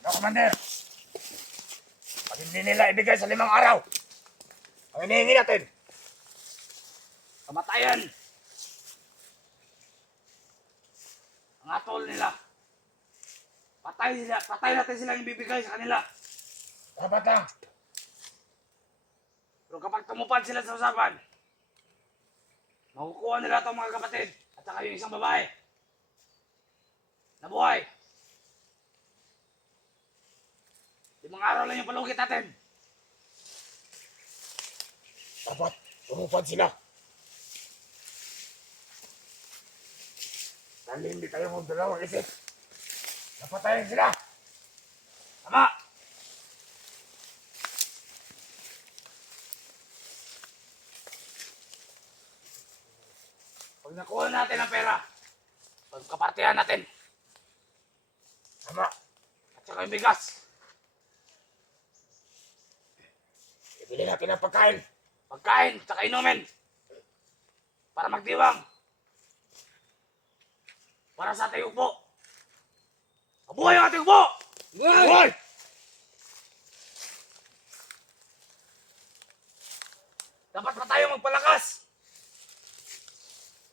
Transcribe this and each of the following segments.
Ano, Commander? Pag hindi nila ibigay sa 5 araw, ang hinihingi natin, kamatayan. Ang atol nila. Patay natin silang ibibigay sa kanila. Dapat lang. Pero kapag tumupad sila sa usapan, makukuha nila itong mga kapatid at saka yung isang babae na buhay. 5 araw lang yung palugit natin. Dapat tumupad sila. Dahil hindi tayo magdalawang isip. Napatayin sila. Tama. Pag nakuha natin ang pera, pagkapartihan natin. Tama. At saka yung bigas. Ibili natin ang pagkain. Pagkain, saka inumin. Para magdiwang. Para sa ating upo. Mabuhay ang ating upo! Mabuhay! Dapat pa tayo magpalakas.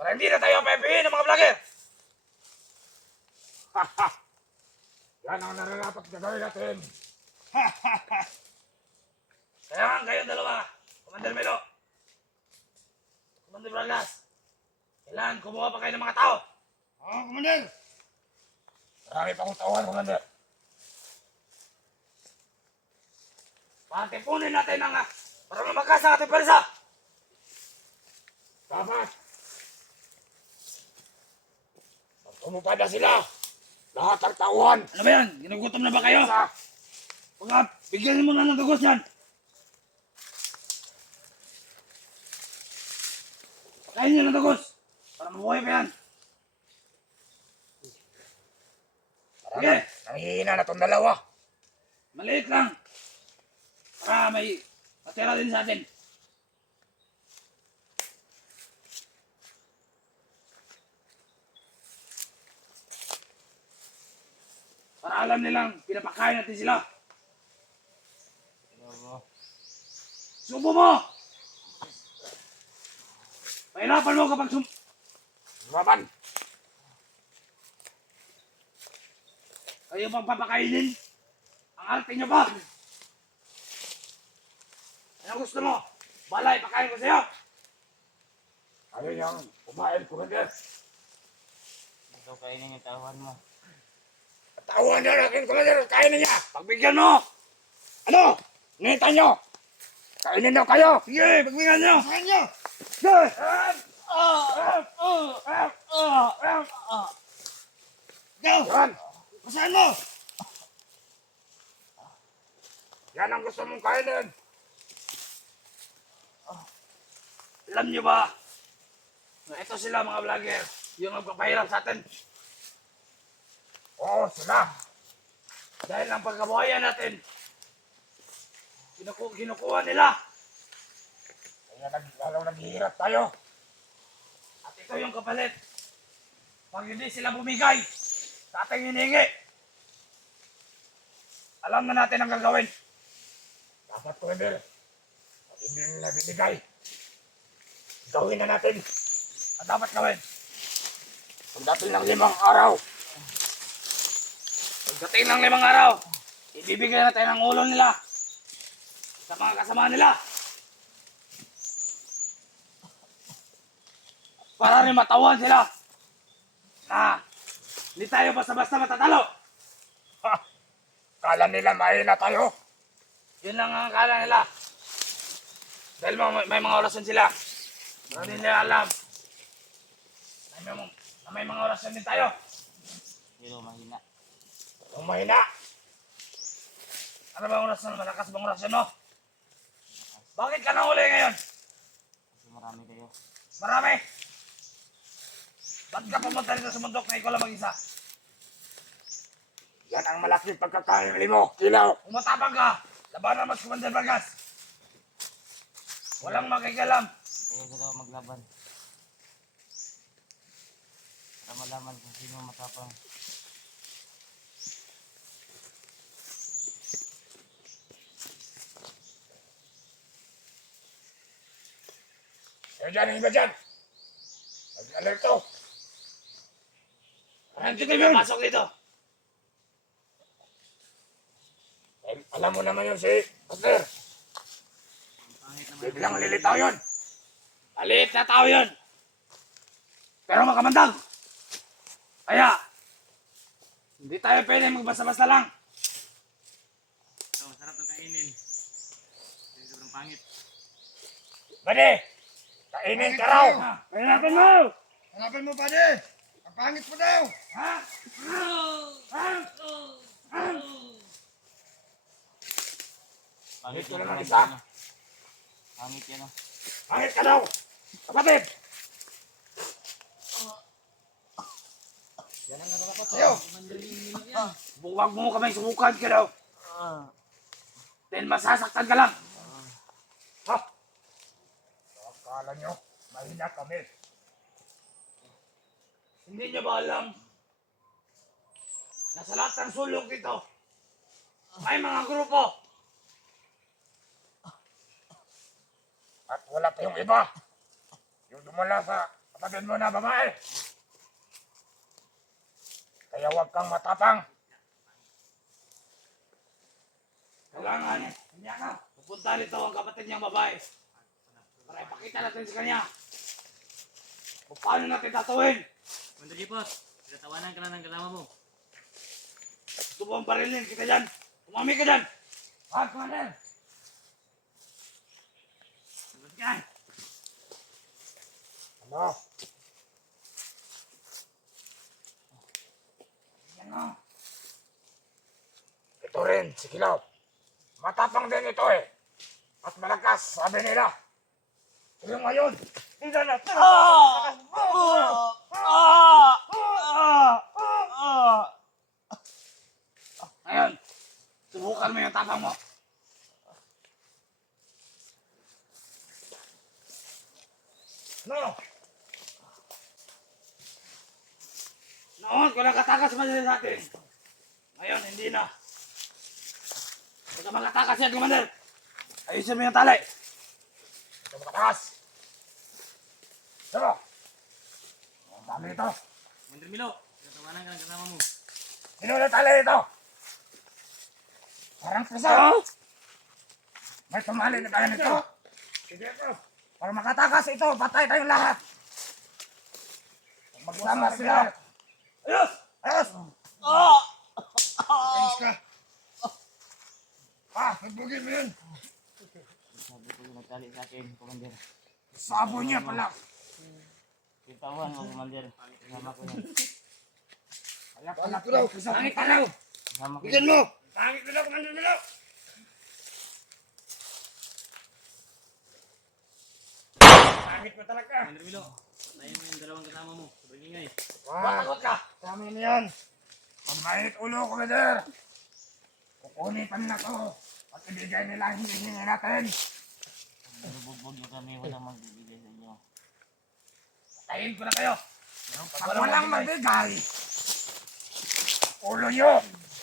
Para hindi na tayo papihin ng mga vlogger. Yan ang nararapat na gawin natin. Kaya nga kayong dalawa, Commander Melo, Commander Bragas, kailangan kumuha pa kayo ng mga tao. Oo, Commander. Marami pa akong tauhan, Commander. Patipunin natin ang para lumakas ang ating pwersa. Dapat. Pag tumupad na sila, lahat ng tauhan. Ano ba yan? Ginugutom na ba kayo? Pagka, bigyan mo na ng dugos yan. Kain nyo ng dugos. Para mabuhay pa yan. Sige. Nanghihina na itong dalawa. Maliit lang. Para may matira din sa atin. Para alam nilang pinapakain natin sila. Subo mo! Pahirapan mo kapag sumaban. Kayo bang papakainin? Ang arte nyo ba? Ano gusto mo? Balay, pakain ko sa'yo. Ayaw niyang kumain, Commander. Ikaw kainin yung tawan mo. Tawan niya natin, Commander. Kainin niya. Pagbigyan mo. Ano? Nita nyo. Kainin daw kayo. Sige, pagbigyan nyo. Kainin nyo. Sige. Yan. Basahin mo. Yan ang gusto mong kainin. Alam niyo ba na ito sila mga vlogger, yung magpapahirap sa atin? Oo, sila. Dahil ang pagkabuhayan natin, kinukuha nila. Kaya lalo naghihirap tayo. At ito yung kapalit. Pag hindi sila bumigay sa ating hinihingi, alam na natin ang gagawin. Dapat, Commander, pag hindi nila binigay, gawin na natin ang dapat gawin. Pagdating ng 5 araw, ibibigay natin ang ulo nila sa mga kasama nila. Para rin matawan sila na hindi tayo basta-basta matatalo. Ha! Kala nila mahina tayo. Yun lang ang akala nila. Dahil may mga orasyon sila. Pero hindi nila alam. May mga orasyon din tayo. Pero mahina. Ang mahina. Ano bang orasyon? Malakas bang orasyon mo? Bakit ka nahuli ngayon? Kasi marami kayo. Marami. Ba't ka pumunta dito sa bundok na ikaw lang mag-isa? Yan ang malaking pagkakaili mo, Kilaw. Umatapang ka. Labanan mo si Commander Vargas. Walang makikialam. Kaya daw maglaban. Para malaman kung sino matapang. Kayo dyan, yung iba dyan. Mag-alerto. Hindi kayo pasok dito. Alam mo naman yun si Master. Pangit naman. Biglang lilitaw yun. Maliit na tao yun. Pero makamandang. Kaya, hindi tayo pwede magbasta-basta lang. Ito, masarap to kainin. Kasi sobrang pangit. Bade, kainin ka raw. Kainin mo. Hanapin mo, pade! Ang pangit mo daw! Ha? Ha? Pangit Ito yan. naman Pangit isa. yan. Pangit yan. Oh. Pangit ka daw. Kapatid. Yan ang nararapat sa'yo! Huwag mo kami subukan ka daw. Ah. Dahil masasaktan ka lang. Ha? Akala nyo, mahina kami. Hindi nyo ba alam na sa lahat ng sulok dito may mga grupo? At wala pa yung iba. Yung dumala sa kapatid mo na babae. Kaya huwag kang matapang. Kailangan, hindi ka. Pupunta nito ang kapatid niyang babae. Para ipakita natin sa kanya kung paano natin tatuin. Commander Jipot, pinatawanan ka lang ng kasama mo. Gusto mo ang barilin kita dyan. Umami ka dyan. Ha, Commander? Sagot ka. Ano? Yan o. Ito rin, si Kilaw. Matapang din ito eh. At malakas, sabi nila. Pero ngayon, hindi na natin. Ngayon, subukan mo yung tapang mo. No! Noon, kung nakatakas man sila sa atin. Ngayon, hindi na. Huwag ka makatakas yan, Commander. Ayusin mo yung tali. Huwag ka makatakas. Diba? Ang dami ito. Commander Milo, pinatawanan ka ng kasama mo. Sino na tali ito? Parang pisa. May tumali na tayo nito. Sige ito. Para makatakas ito, patay tayong lahat. Magsama sila. Ayos! Ayos! Ayos ka! Nagbugin mo yun! Sabi ko yung nagtali sa akin, Commander. Sabo niya pala. Pitawan mo, Commander. Kasama ko yan. Kaya pala. Pangit ko daw! Pangit ka daw. Kasama ko Bigyan yan. mo! Pangit ka daw, Commander Milo. Pangit mo talaga. Commander Milo, tayo mo yung dalawang kasama mo. Sobrang ingay. Matakot ka. Kami na yan! Pag mainit ulo, Commander. Kukunin pa nila to. At ibigay nila ang hinihingi natin. Bubugbog nyo kami, walang magbibigay sa inyo. Patayin ko na kayo. Pag walang magbigay, ulo nyo,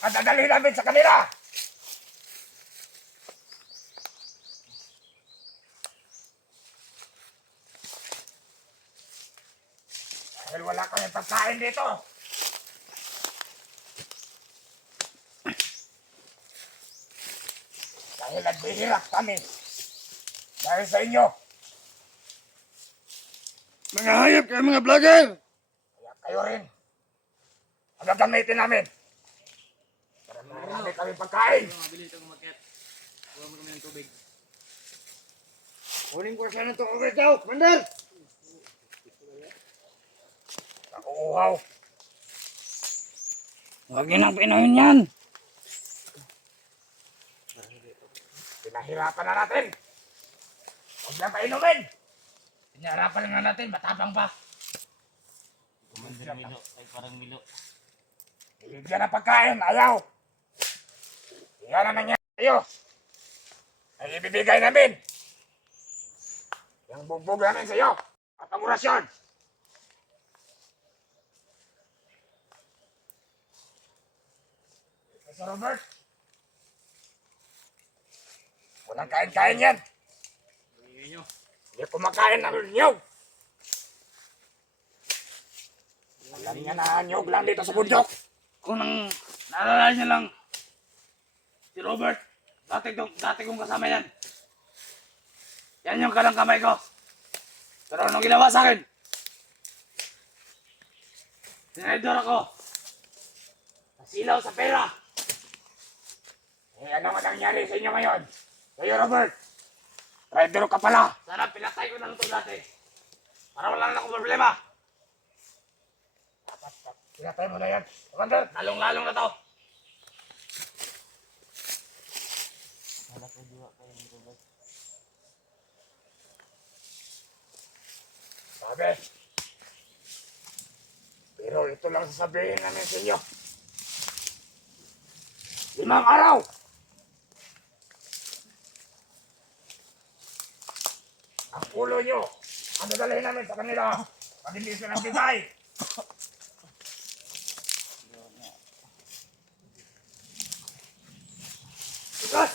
kadadali namin sa kanila. Dahil wala kami pagkain dito. Dahil nagbihirap kami. Dahil sa inyo. Mga hayop kayo mga vlogger! Kaya kayo rin. Ang gagamitin namin. Para marami kami pagkain. Pero mabilis ako umakyat. Kuha mo kami ng tubig. Kunin ko sana itong ugat daw, Commander! Nakuuhaw. Huwag yun ang pinuhin yan. Pinahirapan na natin. Huwag lang painumin. Pinahirapan na natin, matapang pa. Commander Milo, ay parang Milo. Bigyan ng pagkain, ayaw. Yan ang nangyari sa'yo. Ay ibibigay namin. Yung bugbog namin sa'yo. At ang orasyon. Sir Robert. Walang kain-kain yan. Ingay nyo. Hindi kumakain ng nyog. Alam niya na nyog lang dito sa bundok. Kung naalala niya lang, si Robert, dati kong kasama yan. Yan yung kalang kamay ko. Pero anong ginawa sa akin? Sinaydor ako. Nasilaw sa pera. Eh, ano nga nangyari sa inyo ngayon? Kayo, Robert. Traidor ka pala. Sana pinatay ko na lang ito dati. Para wala na akong problema. Dapat, pinatay mo na yan. Commander, lalong-lalong na to. Wala ko diwa kayo ni Robert. Sabi. Pero ito lang sasabihin namin sa inyo. 5 araw. Ang ulo nyo, ang dadalhin namin sa kanila. Pag hindi sila nagbigay. Bigas!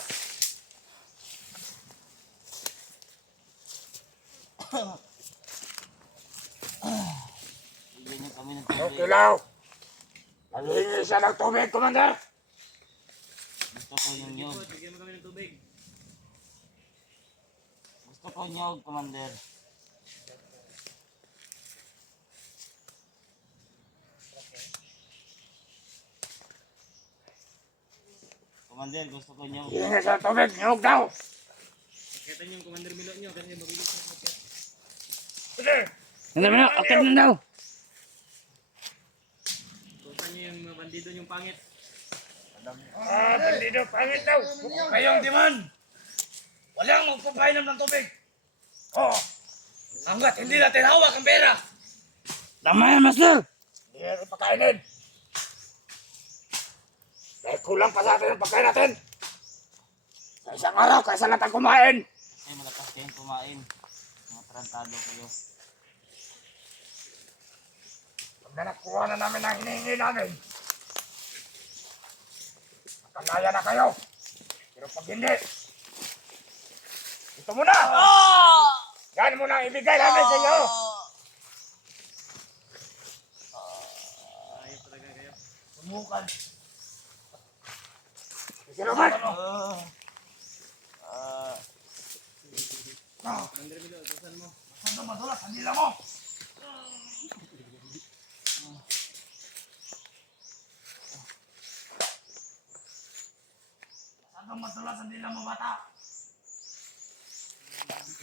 Bigyan niyo kami ng tubig. Okay, Lao. Naghihingi siya ng tubig, Commander. Gusto ko yung nyog. Bigyan mo kami ng tubig. Gusto ko nyog, Commander. Commander, gusto ko nyog. Hihingi siya ng tubig, nyug daw. Pakitan yung Commander Milo nyo kasi mabilis na paket. Sige. Pakitan na daw. Kusan nyo yung mga bandido yung pangit. Bandido, pangit daw. Kayong demand. Walang magpapainom ng tubig. Oo. Hanggat hindi natin hawak ang pera. Tama yan, Master. Hindi natin pakainin. Dahil kulang pa sa atin ang pagkain natin. Sa isang araw, kaysa natin kumain. Kasi malakas kayong kumain. Mga tarantado kayo. Pag nakuha na namin ang hinihingi namin, makalaya na kayo. Pero pag hindi, ito muna. Yan muna ang ibigay namin sa inyo. Ayaw talaga kayo. Tumukan. Si Robert. Commander Milo, kusan mo. Masyado madulas, hindi lang mo. Masyado madulas, hindi lang mo, bata.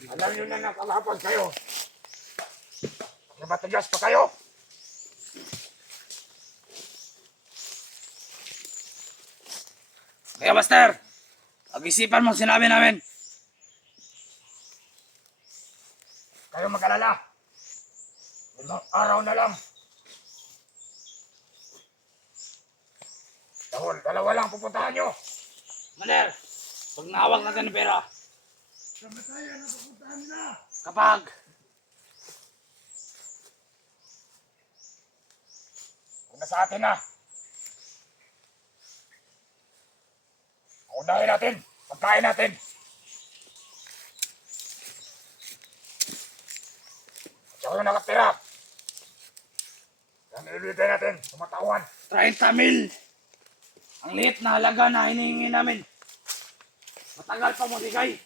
Alam nyo na nakakapag kayo. Nabatigas pa kayo. Kaya, Master, pag-isipan mo sinabi namin. Kayo mag-alala. 5 araw na lang. Dahol, dalawa lang pupuntahan nyo. Maner, pag nahawak natin ng pera. Kamatayan na pupuntahan nila. Kapag kung nasa atin na. Unahin natin, pagkain natin. At saka yung nakatira. Yan ibigay natin, tumatawan. 30 mil. Ang liit na halaga na hinihingi namin. Matagal pa mo bigay.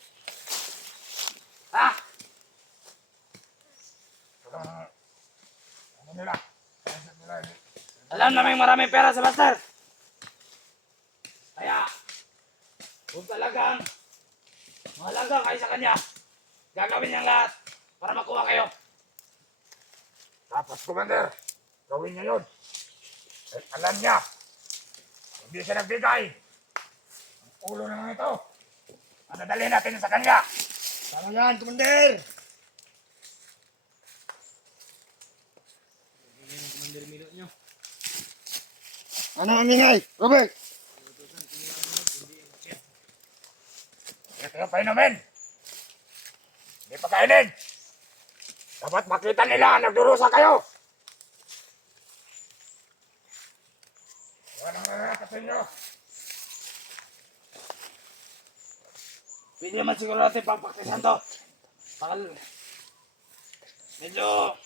Ha? Ano nila? Alam namin maraming pera sa Master. Kaya, kung talagang mahalaga kayo sa kanya, gagawin niyang lahat para makuha kayo. Tapos, Commander, gawin niya yun. At alam niya, hindi siya nagbigay. Ang ulo na lang ito. Madadali natin sa kanya. Tama yan, Commander. Bigyan yung Commander Milo nyo. Ano ang ingay? Robert! Ito yung painumin. Hindi pagkainin. Dapat makita nila nagdurusa kayo. Yan ang nangyayari sa inyo. Pwede man siguro natin pagpaktisan to. medyo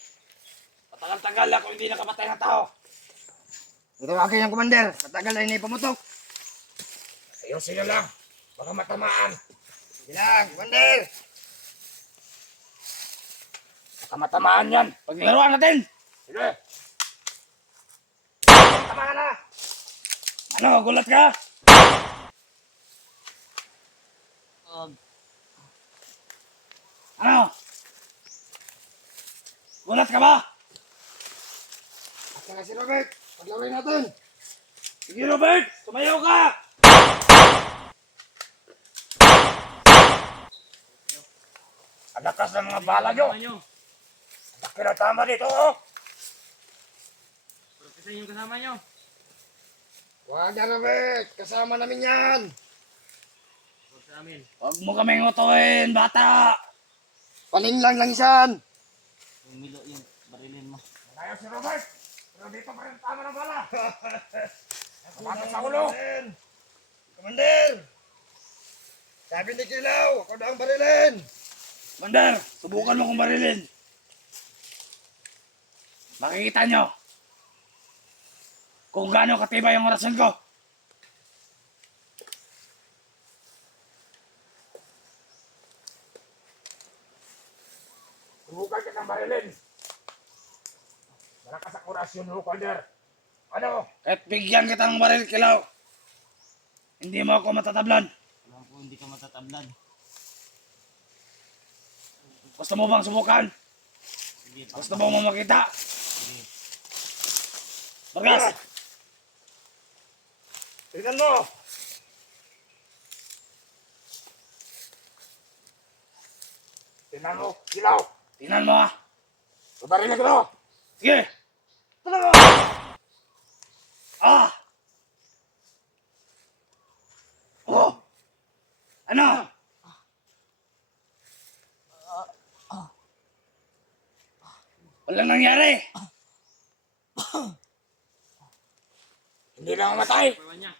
matagal-tagal ako hindi nakapatay ng tao. Ito akin yung commander. Matagal na ini pamutok. Ayusin nyo lang. Baka matamaan. Bilang, commander. Baka matamaan yan. Paglaruan natin. Sige. Tamaan na. Ano, gulat ka? Ano? Gulat ka ba? At saka si Robert. Paglawin natin. Sige Robert, tumayo ka! Ang lakas ng mga bala nyo. Kasama nyo. Ang kinatama dito, oh. Protesan yung kasama nyo. Huwag na Robert. Kasama namin yan. Huwag sa amin. Huwag mo kaming utuin, bata. Paninglang lang isan. Yung Milo, yung barilin mo. Kaya si Robert, pero dito pa rin tama ng bala. Kapatid sa ulo. Commander. Sabi ni Kilaw, ako na ang barilin. Commander, subukan mo kong barilin. Makikita nyo kung gaano katibay ang orasyon ko. Subukan kitang barilin. Malakas ang orasyon mo, Commander. Ano? Kahit bigyan kita ng baril, Kilaw. Hindi mo ako matatablan. Alam ko hindi ka matatablan. Gusto mo bang subukan? Sige, Gusto mo makita? sige. Bargas! Tignan mo. Tingnan mo, Kilaw. Tingnan mo, ha. Babarilin ko to. Sige. Talaga. Ah! Oh! Ano? Walang nangyari. Hindi na mamatay. Pawan niya.